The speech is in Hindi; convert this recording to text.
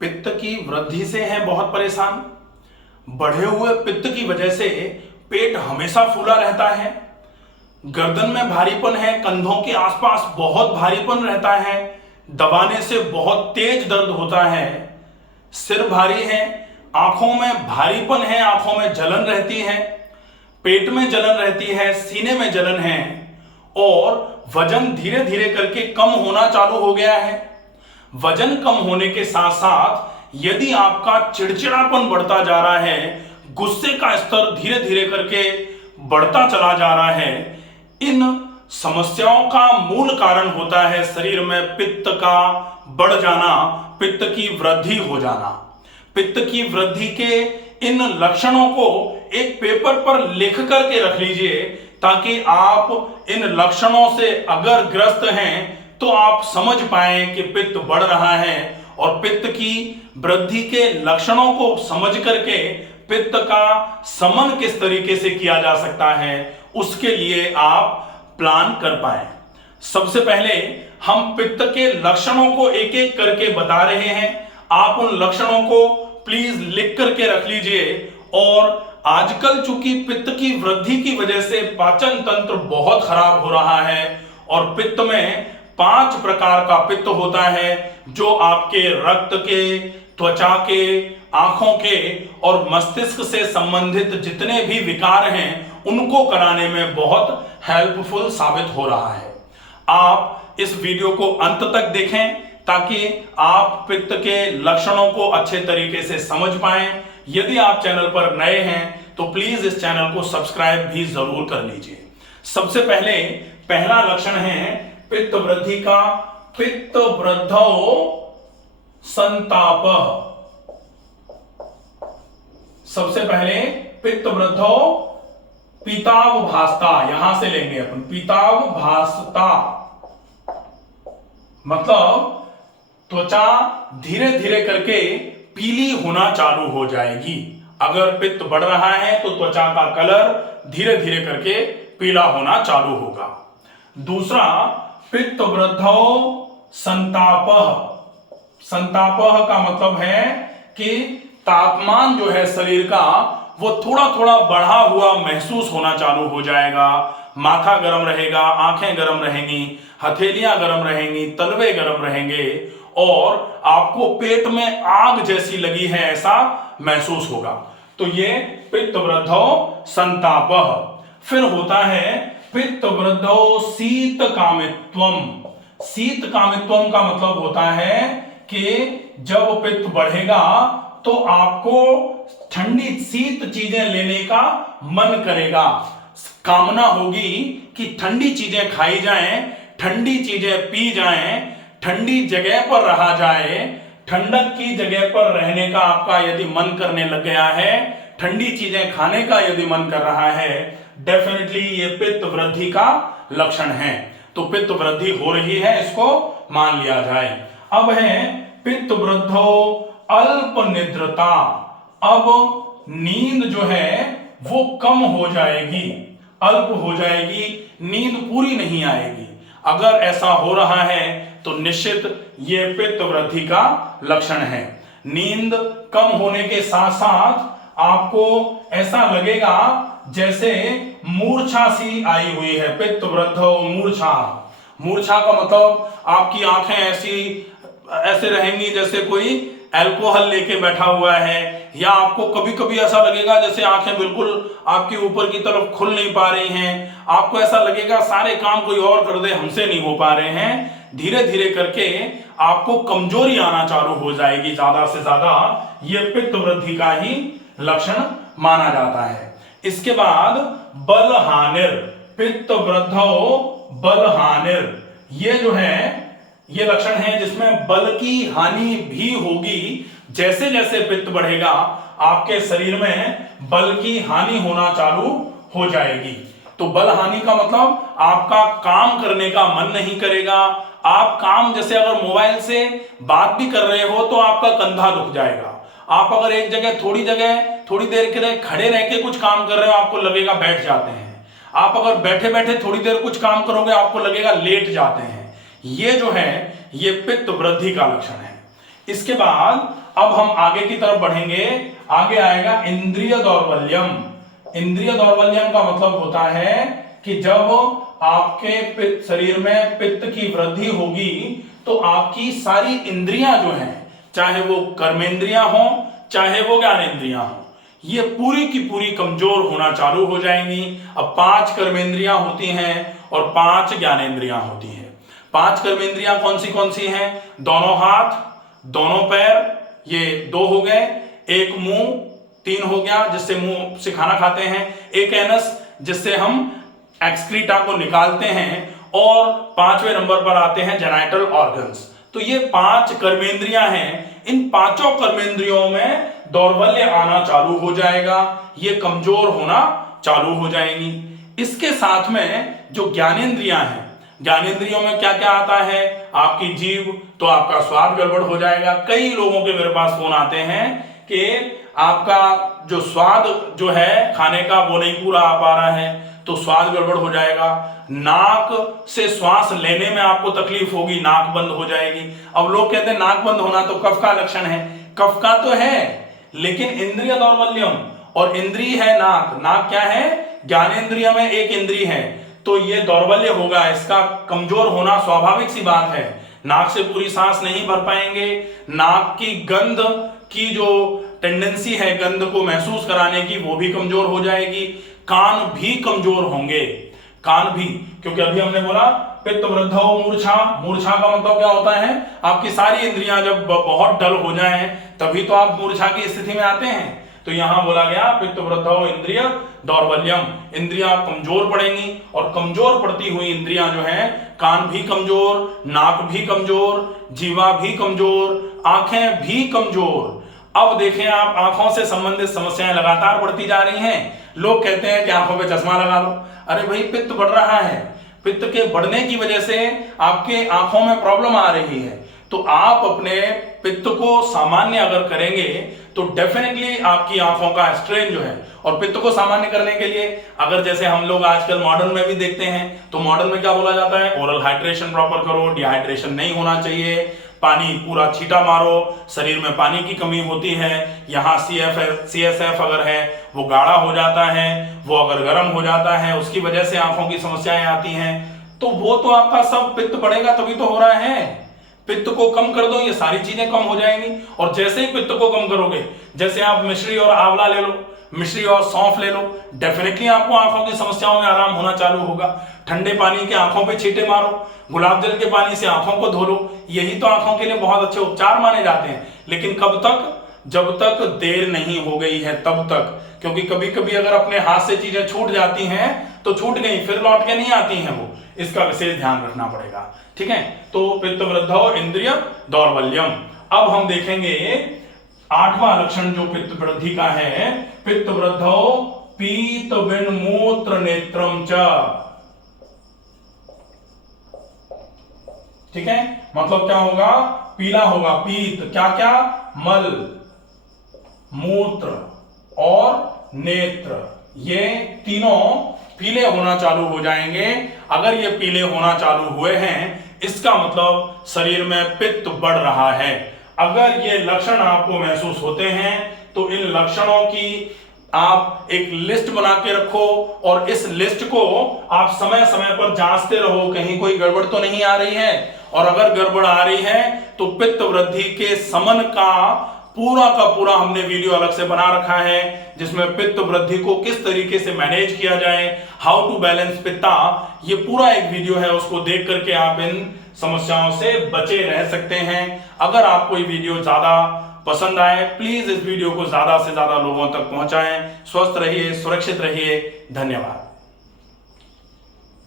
पित्त की वृद्धि से हैं बहुत परेशान। बढ़े हुए पित्त की वजह से पेट हमेशा फूला रहता है। गर्दन में भारीपन है, कंधों के आसपास बहुत भारीपन रहता है, दबाने से बहुत तेज दर्द होता है। सिर भारी है, आंखों में भारीपन है, आंखों में जलन रहती है, पेट में जलन रहती है, सीने में जलन है और वजन धीरे धीरे करके कम होना चालू हो गया है। वजन कम होने के साथ साथ यदि आपका चिड़चिड़ापन बढ़ता जा रहा है, गुस्से का स्तर धीरे धीरे करके बढ़ता चला जा रहा है, इन समस्याओं का मूल कारण होता है शरीर में पित्त का बढ़ जाना, पित्त की वृद्धि हो जाना। पित्त की वृद्धि के इन लक्षणों को एक पेपर पर लिख करके रख लीजिए ताकि आप इन लक्षणों से अगर ग्रस्त हैं तो आप समझ पाएं कि पित्त बढ़ रहा है। और पित्त की वृद्धि के लक्षणों को समझ करके पित्त का शमन किस तरीके से किया जा सकता है उसके लिए आप प्लान कर पाए। सबसे पहले हम पित्त के लक्षणों को एक एक करके बता रहे हैं। आप उन लक्षणों को प्लीज लिख करके रख लीजिए। और आजकल चूंकि पित्त की वृद्धि की वजह से पाचन तंत्र बहुत खराब हो रहा है और पित्त में 5 प्रकार का पित्त होता है जो आपके रक्त के, त्वचा के, आंखों के और मस्तिष्क से संबंधित जितने भी विकार हैं उनको कराने में बहुत हेल्पफुल साबित हो रहा है। आप इस वीडियो को अंत तक देखें ताकि आप पित्त के लक्षणों को अच्छे तरीके से समझ पाएं। यदि आप चैनल पर नए हैं तो प्लीज इस चैनल को सब्सक्राइब भी जरूर कर लीजिए। सबसे पहला लक्षण है पित्त वृद्धि का। पित्त वृद्धौ संताप। सबसे पहले पित्त वृद्धौ पीताव भासता, यहां से लेंगे अपन पीताव भासता, मतलब त्वचा धीरे धीरे करके पीली होना चालू हो जाएगी। अगर पित्त बढ़ रहा है तो त्वचा का कलर धीरे धीरे करके पीला होना चालू होगा। दूसरा पित्त वृद्धौ संतापः। संतापः का मतलब है कि तापमान जो है शरीर का वो थोड़ा थोड़ा बढ़ा हुआ महसूस होना चालू हो जाएगा। माथा गर्म रहेगा, आंखें गर्म रहेंगी, हथेलियां गर्म रहेंगी, तलवे गर्म रहेंगे और आपको पेट में आग जैसी लगी है ऐसा महसूस होगा। तो ये पित्त वृद्धौ संतापः। फिर होता है पित्त वृद्धौ शीत कामित्वम। शीत कामित्वम का मतलब होता है कि जब पित्त बढ़ेगा तो आपको ठंडी शीत चीजें लेने का मन करेगा। कामना होगी कि ठंडी चीजें खाई जाएं, ठंडी चीजें पी जाएं, ठंडी जगह पर रहा जाए। ठंडक की जगह पर रहने का आपका यदि मन करने लग गया है, ठंडी चीजें खाने का यदि मन कर रहा है, डेफिनेटली ये पित्त वृद्धि का लक्षण है। तो पित्त वृद्धि हो रही है, इसको मान लिया जाए। अब है पित्त वृद्धौ अल्प निद्रता। अब नींद जो है वो कम हो जाएगी, अल्प हो जाएगी, नींद पूरी नहीं आएगी। अगर ऐसा हो रहा है तो निश्चित ये पित्त वृद्धि का लक्षण है। नींद कम होने के साथ साथ आपको ऐसा लगेगा जैसे मूर्छा सी आई हुई है। पित्त वृद्धौ मूर्छा। मूर्छा का मतलब आपकी आंखें ऐसे रहेंगी जैसे कोई अल्कोहल लेके बैठा हुआ है, या आपको कभी कभी ऐसा लगेगा जैसे आंखें बिल्कुल आपके ऊपर की तरफ खुल नहीं पा रही हैं। आपको ऐसा लगेगा सारे काम कोई और कर दे, हमसे नहीं हो पा रहे हैं। धीरे धीरे करके आपको कमजोरी आना चालू हो जाएगी ज्यादा से ज्यादा। यह पित्त वृद्धि का ही लक्षण माना जाता है। इसके बाद बलहानिर। पित्त वृद्धौ बलहानिर। ये जो है ये लक्षण है जिसमें बल की हानि भी होगी। जैसे जैसे पित्त बढ़ेगा आपके शरीर में बल की हानि होना चालू हो जाएगी। तो बल हानि का मतलब आपका काम करने का मन नहीं करेगा। आप काम जैसे अगर मोबाइल से बात भी कर रहे हो तो आपका कंधा दुख जाएगा। आप अगर एक जगह थोड़ी देर के लिए खड़े रह के कुछ काम कर रहे हो आपको लगेगा बैठ जाते हैं। आप अगर बैठे बैठे थोड़ी देर कुछ काम करोगे आपको लगेगा लेट जाते हैं। ये जो है ये पित्त वृद्धि का लक्षण है। इसके बाद अब हम आगे की तरफ बढ़ेंगे। आगे आएगा इंद्रिय दौर्बल्यम। इंद्रिय दौर्बल्यम का मतलब होता है कि जब आपके शरीर में पित्त की वृद्धि होगी तो आपकी सारी इंद्रियां जो हैं, चाहे वो कर्मेंद्रियां हो चाहे वो ज्ञानेंद्रियां हो, ये पूरी की पूरी कमजोर होना चालू हो जाएंगी। अब 5 कर्मेंद्रियां होती हैं और 5 ज्ञानेंद्रियां होती हैं। 5 कर्मेंद्रियां कौन सी हैं? दोनों हाथ, दोनों पैर, ये 2 हो गए। एक मुंह, 3 हो गया जिससे मुंह से खाना खाते हैं। एक एनस जिससे हम एक्सक्रीटा को निकालते हैं। और 5वें नंबर पर आते हैं जेनाइटल ऑर्गन्स। तो ये 5 कर्मेंद्रियां हैं। इन 5 कर्मेंद्रियों में दौर्बल्य आना चालू हो जाएगा, ये कमजोर होना चालू हो जाएंगी। इसके साथ में जो ज्ञानेंद्रियां हैं, ज्ञानेंद्रियों में क्या क्या आता है? आपकी जीभ, तो आपका स्वाद गड़बड़ हो जाएगा। कई लोगों के मेरे पास फोन आते हैं कि आपका जो स्वाद जो है खाने का वो नहीं पूरा आ पा रहा है, तो स्वाद गड़बड़ हो जाएगा। नाक से श्वास लेने में आपको तकलीफ होगी, नाक बंद हो जाएगी। अब लोग कहते हैं नाक बंद होना तो कफ का लक्षण है। कफ का तो है, लेकिन इंद्रिय दौर्बल्यम, और इंद्रिय है नाक। नाक क्या है? ज्ञानेंद्रिय में एक इंद्रिय है, तो ये दौर्बल्य होगा, इसका कमजोर होना स्वाभाविक सी बात है। नाक से पूरी सांस नहीं भर पाएंगे। नाक की गंध की जो टेंडेंसी है गंध को महसूस कराने की, वो भी कमजोर हो जाएगी। कान भी कमजोर होंगे, कान भी, क्योंकि अभी हमने बोला पित्त वृद्धौ मूर्छा। मूर्छा का मतलब क्या होता है? आपकी सारी इंद्रियां जब बहुत डल हो जाएं तभी तो आप मूर्छा की स्थिति में आते हैं। तो यहां बोला गया पित्त वृद्धौ इंद्रिय दौर्बल्यम, इंद्रियां कमजोर पड़ेंगी। और कमजोर पड़ती हुई इंद्रियां जो हैं, कान भी कमजोर, नाक भी कमजोर, जीवा भी कमजोर, आंखें भी कमजोर। अब देखें आप, आंखों से संबंधित समस्याएं लगातार बढ़ती जा रही हैं। लोग कहते हैं कि आंखों पे चश्मा लगा लो। अरे भाई, पित्त बढ़ रहा है, पित्त के बढ़ने की वजह से आपके आंखों में प्रॉब्लम आ रही है। तो आप अपने पित्त को सामान्य अगर करेंगे तो डेफिनेटली आपकी आंखों का स्ट्रेन जो है, और पित्त को सामान्य करने के लिए अगर जैसे हम लोग आजकल मॉडर्न में भी देखते हैं, तो मॉडर्न में क्या बोला जाता है? ओरल हाइड्रेशन प्रॉपर करो, डिहाइड्रेशन नहीं होना चाहिए, पानी पूरा छींटा मारो, शरीर में पानी की कमी होती है। यहाँ CSF अगर है वो गाढ़ा हो जाता है, वो अगर गर्म हो जाता है, उसकी वजह से आंखों की समस्याएं आती हैं। तो वो तो आपका सब पित्त बढ़ेगा तभी तो हो रहा है। पित्त को कम कर दो, ये सारी चीजें कम हो जाएंगी। और जैसे ही पित्त को कम करोगे, जैसे आप मिश्री और आंवला ले लो, मिश्री और सौंफ ले लो, डेफिनेटली आपको आंखों की समस्याओं में आराम होना चालू होगा। ठंडे पानी के आंखों पे छींटे मारो, गुलाब जल के पानी से आंखों को धो लो, यही तो आंखों के लिए बहुत अच्छे उपचार माने जाते हैं। लेकिन कब तक? जब तक देर नहीं हो गई है तब तक। क्योंकि कभी कभी अगर अपने हाथ से चीजें छूट जाती हैं तो छूट गई, फिर लौट के नहीं आती हैं वो, इसका विशेष ध्यान रखना पड़ेगा। ठीक है, तो पित्त वृद्धौ इंद्रिय दौर्बल्यम। अब हम देखेंगे 8वां लक्षण जो पित्त वृद्धि का है, पित्त वृद्धौ पीत विन्मूत्र नेत्रम च। ठीक है, मतलब क्या होगा? पीला होगा। पीत क्या क्या? मल, मूत्र और नेत्र, ये तीनों पीले होना चालू हो जाएंगे। अगर ये पीले होना चालू हुए हैं, इसका मतलब शरीर में पित्त बढ़ रहा है। अगर ये लक्षण आपको महसूस होते हैं तो इन लक्षणों की आप एक लिस्ट बना के रखो, और इस लिस्ट को आप समय समय पर जांचते रहो, कहीं कोई गड़बड़ तो नहीं आ रही है। और अगर गड़बड़ आ रही है तो पित्त वृद्धि के समन का पूरा हमने वीडियो अलग से बना रखा है, जिसमें पित्त वृद्धि को किस तरीके से मैनेज किया जाए, हाउ टू बैलेंस पित्ता, ये पूरा एक वीडियो है। उसको देख करके आप इन समस्याओं से बचे रह सकते हैं। अगर आपको ये वीडियो ज्यादा पसंद आए, प्लीज इस वीडियो को ज्यादा से ज्यादा लोगों तक पहुंचाएं। स्वस्थ रहिए, सुरक्षित रहिए। धन्यवाद।